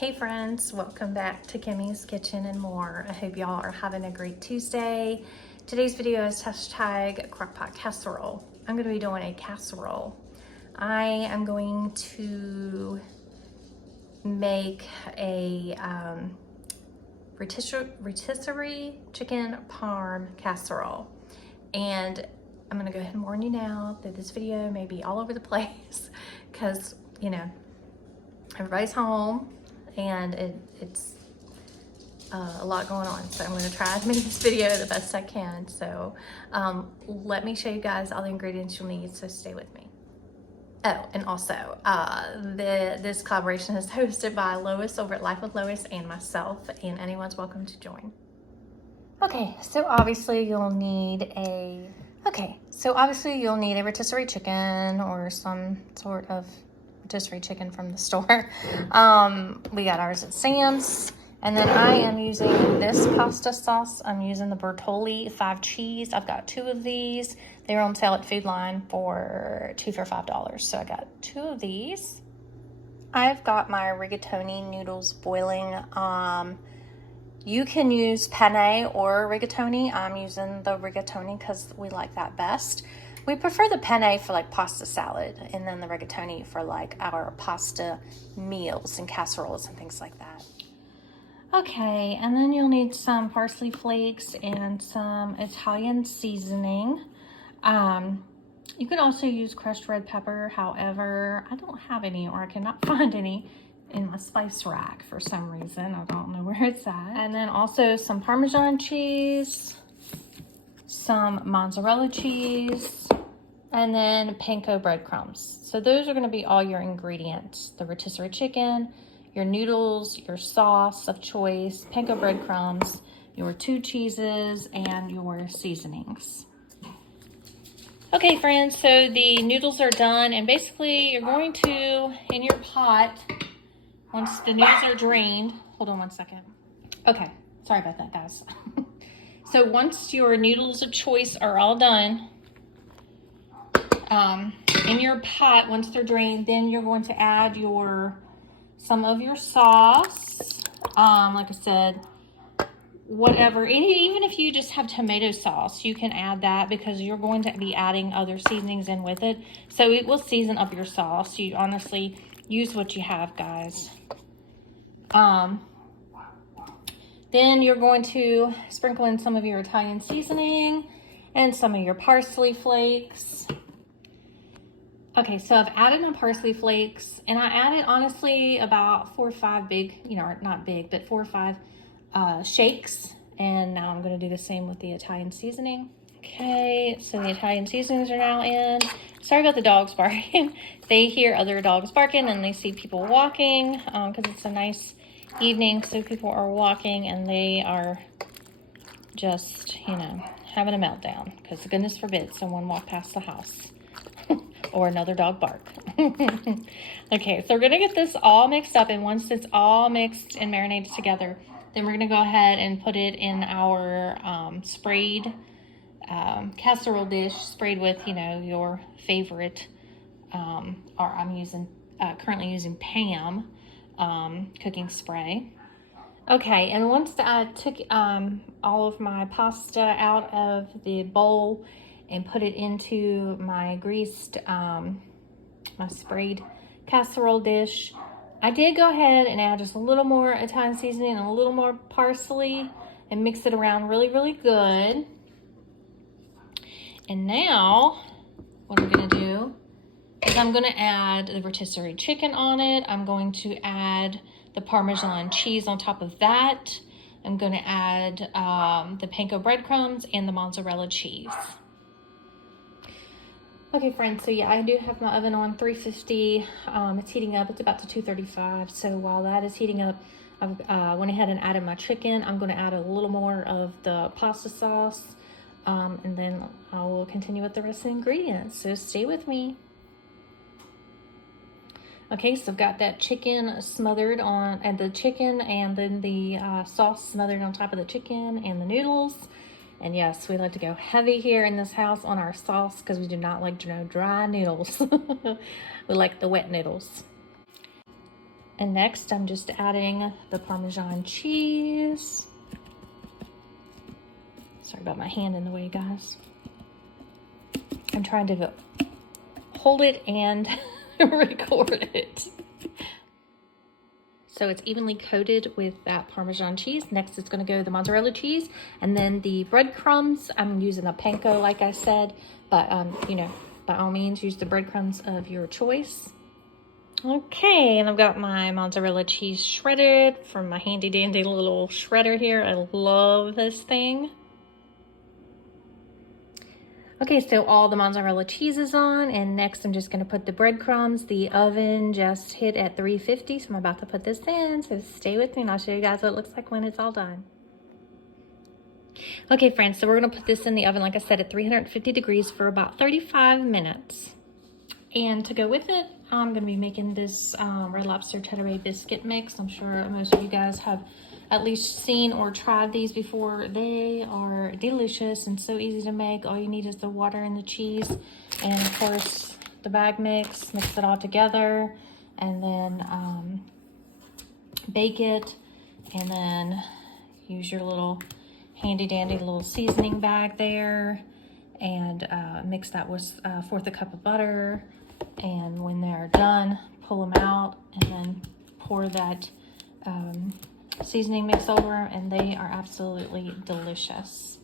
Hey friends, welcome back to Kimmy's Kitchen and More. I hope y'all are having a great Tuesday. Today's video is hashtag crockpot casserole. I'm going to be doing a casserole. I am going to make a rotisserie chicken parm casserole. And I'm going to go ahead and warn you now that this video may be all over the place because, you know, everybody's home and it's a lot going on. So I'm going to try to make this video the best I can. So let me show you guys all the ingredients you'll need, so stay with me. Oh, and also this collaboration is hosted by Lois over at Life with Lois and myself, and anyone's welcome to join. Okay, so obviously you'll need a rotisserie chicken or some sort of rotisserie chicken from the store. We got ours at Sam's. And then I am using this pasta sauce. I'm using the Bertolli 5 cheese. I've got 2 of these. They were on sale at Food Line for 2 for $5. So I got 2 of these. I've got my rigatoni noodles boiling. You can use penne or rigatoni. I'm using the rigatoni because we like that best. We prefer the penne for like pasta salad, and then the rigatoni for like our pasta meals and casseroles and things like that. Okay, and then you'll need some parsley flakes and some Italian seasoning. You can also use crushed red pepper. However, I don't have any, or I cannot find any in my spice rack for some reason. I don't know where it's at. And then also some Parmesan cheese, some mozzarella cheese, and then panko breadcrumbs. So those are going to be all your ingredients: the rotisserie chicken, your noodles, your sauce of choice, panko breadcrumbs, your 2 cheeses, and your seasonings. Okay, friends, so the noodles are done, and basically you're going to, in your pot, once the noodles are drained, hold on one second. Okay, sorry about that, guys. So once your noodles of choice are all done, in your pot, once they're drained, then you're going to add some of your sauce. Like I said, whatever, even if you just have tomato sauce, you can add that because you're going to be adding other seasonings in with it. So it will season up your sauce. You honestly use what you have, guys. Then you're going to sprinkle in some of your Italian seasoning and some of your parsley flakes. Okay, so I've added my parsley flakes, and I added honestly about 4 or 5 big, not big, but 4 or 5 shakes. And now I'm going to do the same with the Italian seasoning. Okay, so the Italian seasonings are now in. Sorry about the dogs barking. They hear other dogs barking and they see people walking because it's a nice evening. So people are walking and they are just, having a meltdown because goodness forbid someone walk past the house. Or another dog bark. Okay, so we're gonna get this all mixed up, and once it's all mixed and marinated together, then we're gonna go ahead and put it in our sprayed casserole dish, sprayed with, your favorite, or I'm currently using Pam cooking spray. Okay, and once I took all of my pasta out of the bowl and put it into my greased, my sprayed casserole dish, I did go ahead and add just a little more Italian seasoning and a little more parsley and mix it around really, really good. And now what I'm gonna do is I'm gonna add the rotisserie chicken on it. I'm going to add the Parmesan cheese on top of that. I'm gonna add the panko breadcrumbs and the mozzarella cheese. Okay, friends, so yeah, I do have my oven on 350. It's heating up. It's about to 235. So while that is heating up, I went ahead and added my chicken. I'm going to add a little more of the pasta sauce, and then I will continue with the rest of the ingredients. So stay with me. Okay, so I've got that chicken smothered on, and the chicken, and then the sauce smothered on top of the chicken and the noodles. And yes, we like to go heavy here in this house on our sauce because we do not like dry noodles. We like the wet noodles. And next I'm just adding the Parmesan cheese. Sorry about my hand in the way, guys. I'm trying to hold it and record it. So it's evenly coated with that Parmesan cheese. Next it's gonna go the mozzarella cheese, and then the breadcrumbs. I'm using a panko, like I said, but you know, by all means, use the breadcrumbs of your choice. Okay, and I've got my mozzarella cheese shredded from my handy dandy little shredder here. I love this thing. Okay, so all the mozzarella cheese is on, and next I'm just gonna put the breadcrumbs. The oven just hit at 350, so I'm about to put this in, so stay with me and I'll show you guys what it looks like when it's all done. Okay, friends, so we're gonna put this in the oven, like I said, at 350 degrees for about 35 minutes. And to go with it, I'm gonna be making this Red Lobster Cheddar Bay biscuit mix. I'm sure most of you guys have at least seen or tried these before. They are delicious and so easy to make. All you need is the water and the cheese, and of course the bag mix. Mix it all together, and then bake it, and then use your little handy dandy little seasoning bag there, and mix that with 1/4 cup of butter. And when they're done, pull them out and then pour that seasoning mix over, and they are absolutely delicious.